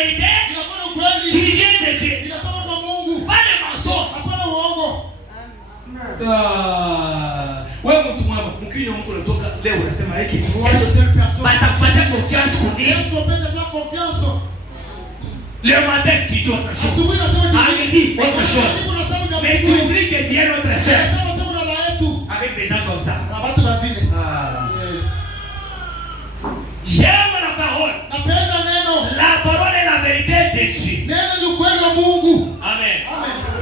vérité qui vient de Dieu. Pas de mensonge. Wewe mtu mwema, mkini Mungu anatoka leo unasema hiki. Batakupatia confiance kuni. Le matin tu dis autre chose. Avec dit autre chose. Mais tu oublies que Dieu est notre sœur. Avec des gens comme ça. J'aime la parole. La parole est la vérité de Dieu. Amen.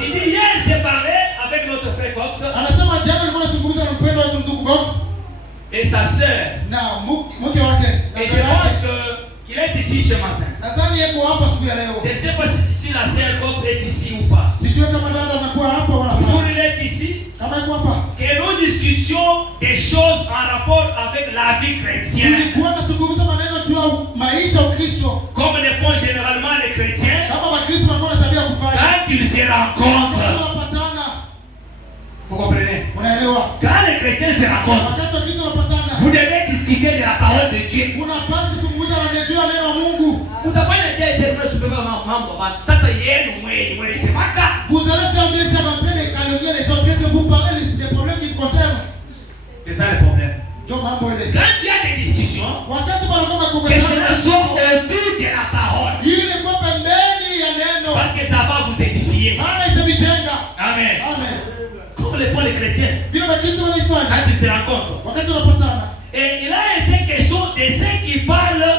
Il dit hier j'ai parlé avec notre frère Cox et sa sœur. Et je pense qu'il est ici ce matin. Je ne sais pas si la sœur Cox est ici ou pas. Toujours il est ici. Que nous discutions des choses en rapport avec la vie chrétienne. Comme le font généralement les chrétiens. Quand ils se rencontrent. Vous comprenez? Quand les chrétiens se rencontrent, vous devez discuter de la parole de Dieu. Vous allez faire des erreurs. Vous allez faire des erreurs et calomnier les autres. Qu'est-ce que vous parlez des problèmes qui vous concernent? C'est ça le problème. Quand tu as des discussions, que cela soit au but de la parole. Parce que ça va vous édifier. Amen. Comme le font les chrétiens. Quand ils se rencontrent. Et il a été question de ceux qui parlent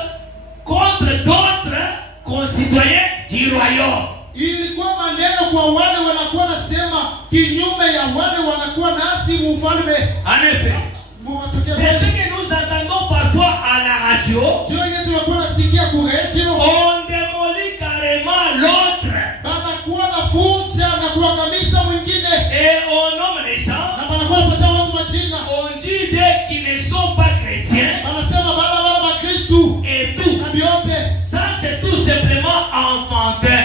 contre d'autres concitoyens du royaume. Ilikuwa maneno kwa wale wanakuwa nasema kinyume ya wale wanakuwa nasi mfalme. En effet. C'est ce que nous entendons parfois à la radio. On démolit carrément l'autre. Et on nomme les gens. On dit dès qu'ils ne sont pas chrétiens. Et tout. Ça c'est tout simplement enfantin.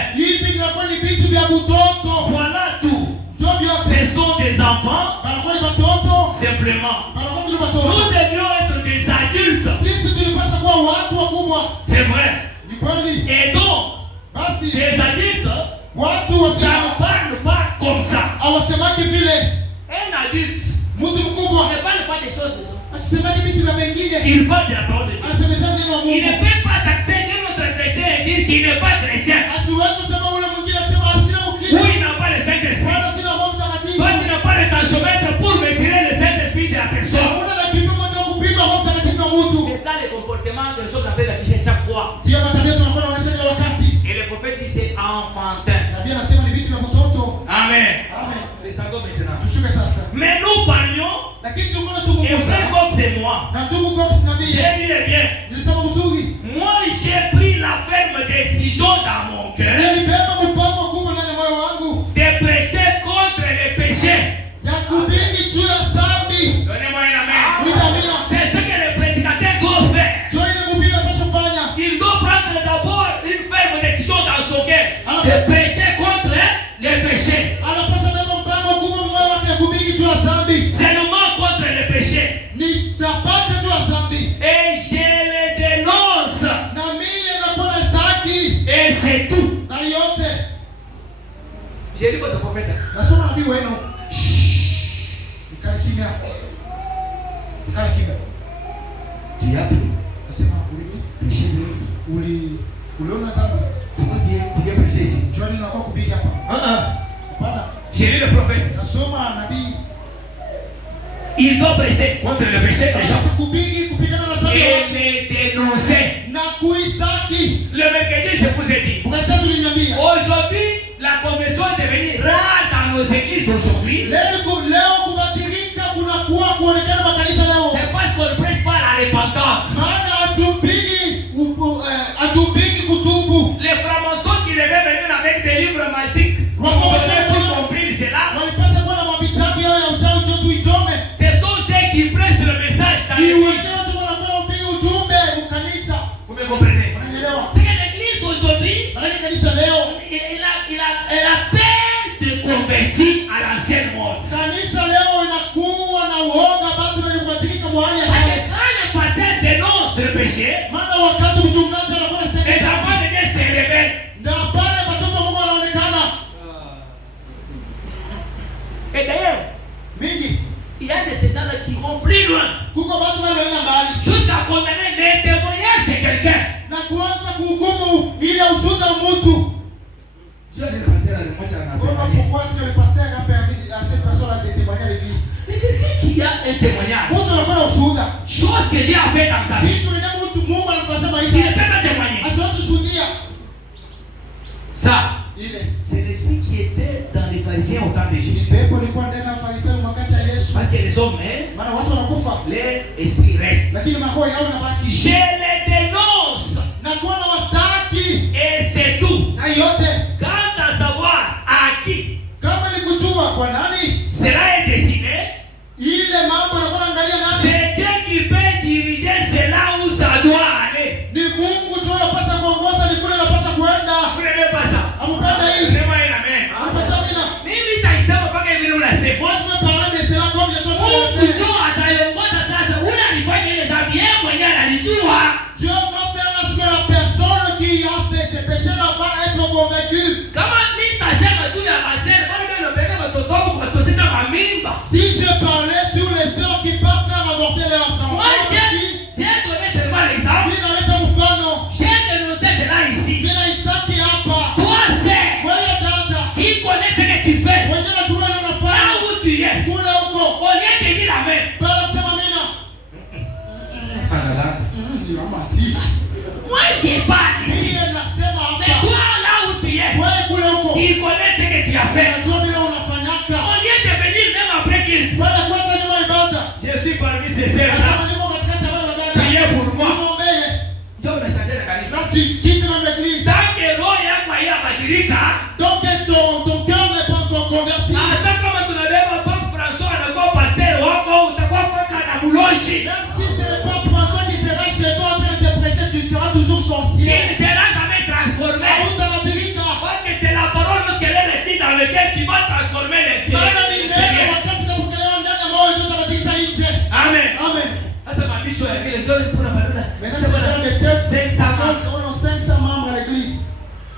Voilà tout. Ce sont des enfants. Simplement. Nous devions être des adultes. C'est vrai. Et donc, des adultes, ça ne parle pas comme ça. Un adulte ne parle pas des choses. Il parle de la parole de Dieu. Il ne peut pas taxer un autre chrétien et dire qu'il n'est pas chrétien. Ou il n'a pas le Saint-Esprit. Toi, tu n'as pas le tensiomètre pour mesurer le Saint-Esprit de la personne. C'est ça le comportement que nous sommes en train d'afficher chaque fois. Et le prophète dit c'est enfantin. Amen. Descendons maintenant. Mais nous parlions, et frère comme c'est moi, j'ai dit bien, moi j'ai pris la ferme décision dans mon cœur de prêcher contre les péchés. Donnez-moi une amen. C'est ce que les prédicateurs doivent faire. Il doit prendre d'abord une ferme décision dans son cœur de prêcher contre les péchés. Seulement contre les péchés. Et je les dénonce. Et c'est tout. J'ai dit votre prophète. J'ai lu le prophète. Il doit prêcher contre le péché des gens et les dénoncer. Le mercredi, je vous ai dit. Aujourd'hui, la conversion est devenue rare dans nos églises d'aujourd'hui. C'est parce qu'on ne prêche pas la repentance. Les francs-maçons qui devaient venir avec des livres magiques pour comprendre cela. Ce sont eux qui prêchent le message dans l'église. Vous me comprenez? C'est que l'église aujourd'hui, elle a peur de convertir à l'ancienne mode. Quand le pasteur dénonce le péché, les enfants de Dieu se révèlent. angalia ushuhuda mtu. Dieu le pasteur le mocha na. Pourquoi est-ce que le pasteur a permis à cette personne de témoigner à l'église? Mais quelqu'un qui a un témoignage. Mtu anakuwa ushuhuda. Chose que Dieu a fait dans sa vie. Kitu mtu Mungu anafanya maisha. Il peut pas témoigner. Asiwezi kushuhudia. Ça, c'est l'esprit qui était dans les pharisiens au temps de Jésus. Parce que les hommes, les esprits restent. Je les dénonce. Et c'est tout. Quant à savoir à qui cela est destiné, c'est Dieu qui peut diriger cela où ça doit aller. Vous n'aimez pas ça? Mimi taisema mpaka hivi unasema. Mungu ataongoza sasa. Unalifanya ile dhambi yeye mwenyewe analijua. Dieu va faire à ce que la personne qui a fait ce péché-là va être convaincue. Kama mimi tasema juu ya masere, bado ndio napeleka watoto wangu kuwatosha mamimba. Si je parlais sur les sœurs qui peuvent faire avorter leurs enfants. Moi j'ai donné seulement l'exemple. J'ai dénoncé cela ici. Toi c'est qui connaît ce que tu fais. Là où tu es. Au lieu de dire amen. Moi j'ai pas ici. Mais toi là où tu es. Qui connaît ce que tu as fait. Au lieu de venir même après qu'il. Je suis parmi ces sœurs-là. Priez pour moi. Dieu va changer la canisa. Tant que roho yako haijabadilika. Donc ton cœur n'est pas encore converti. Hata kama tunabeba Papa François anakuwa pasteur wako utakuwa mpaka na buloshi. Même si ce n'est pas François qui sera chez toi en train de te prêcher, tu seras toujours sorcier. Il ne sera jamais transformé. Parce que c'est la parole lorsqu'elle est récite dans le cœur qui va transformer les pieds. Amen. Amen. Sasa mabisho ya vile ndio tuna barua. On a 500 membres à l'église.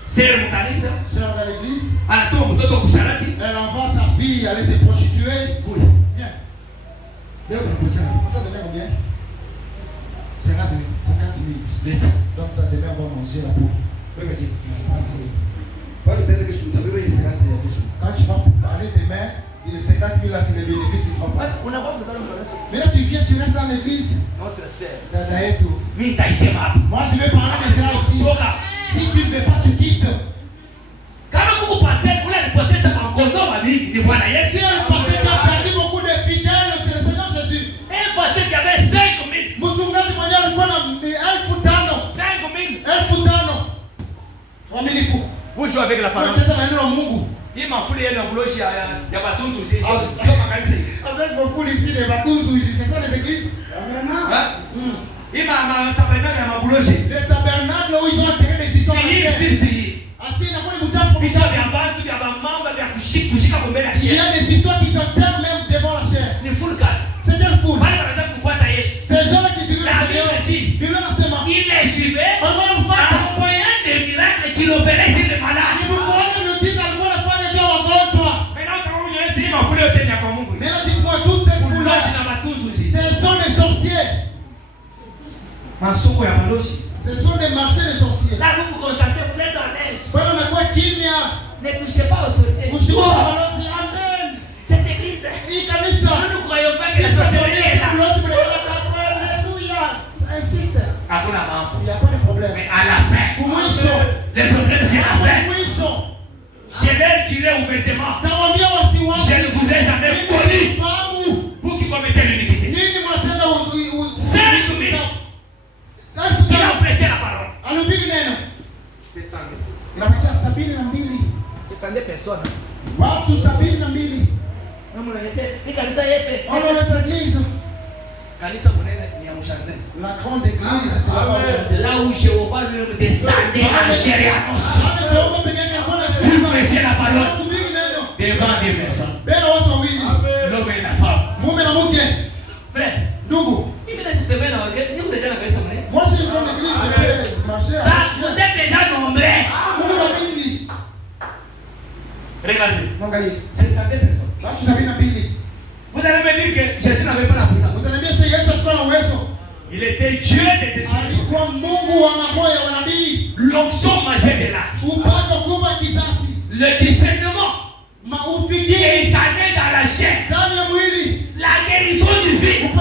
Sœur mkanisa. Sœur dans l'église. Anatoa mtoto kusharati. Elle envoie sa fille aller se prostituer. Viens. Leo tunakushana. On t'a donné combien? 50 000. Donc ça devait avoir mangé la peau. Quand tu vas parler demain, les 50 000 là, c'est les bénéfices que tu vas pas. Mais là, tu viens, tu restes dans l'église. Notre sœur. Moi, je vais parler de cela ici. Si tu ne veux pas, tu quittes. Quand vous passez, vous allez porter ça en condom, ami. Il voilà, yes. Si un pasteur qui a perdu beaucoup de fidèles, c'est le Seigneur Jésus. Un pasteur qui avait 5 000. 5 000. Vous jouez avec la parole. Il m'a foulé dans le bloc, il y a pas tout souci. Avec vos foules ici, les batous, c'est ça les églises? Il m'a tabernacle à ma bloc. Les tabernacles où ils ont enterré les histoires. Il y a des histoires qui s'enterrent même devant la chair. C'est des foules. Ces gens-là qui suivent le Seigneur, il les suivait en voyant des miracles qu'il opérait sur les malades. Maintenant, dites-moi, toute cette foule-là, ce sont des sorciers. Ce sont des marchés de sorciers. Là, vous vous contentez, vous êtes en l'aise. Ne touchez pas aux sorciers. Cette église, nous ne croyons pas que la sorcellerie est là. Insiste. Il n'y a pas de problème. Mais à la fin, le problème c'est la fin. Je leur dirai ouvertement, je ne vous ai jamais connu. Vous qui commettez l'iniquité. 5 000. Il a prêché la parole. C'est tant personnes. La grande église, c'est là où Jéhovah lui descendait en chair et en os. Vous prêchez la parole devant des personnes. L'homme et la femme. Frère, il me laisse te mettre dans la gueule. Vous êtes déjà dans la personne. Moi, je suis dans l'église, je peux marcher. Vous êtes déjà nombreux. Regardez. C'est tant de personnes. Vous allez me dire que Jésus n'avait pas la puissance. Il était Dieu des esprits. L'onction magique. fait de l'âge. Le discernement est incarné dans la chair. La guérison divine